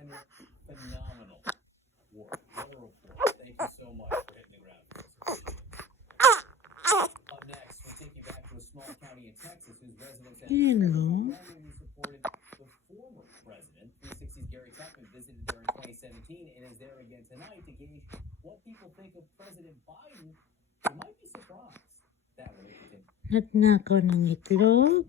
Phenomenal work. What a report. Thank you so much for hitting the ground. Up next, we'll take you back to a small county in Texas whose residents have overwhelmingly supported the former president. 360's Gary Tuckman visited there in 2017 and is there again tonight to gauge what people think of President Biden. You might be surprised. That will continue. Nagnakaw ng itlog.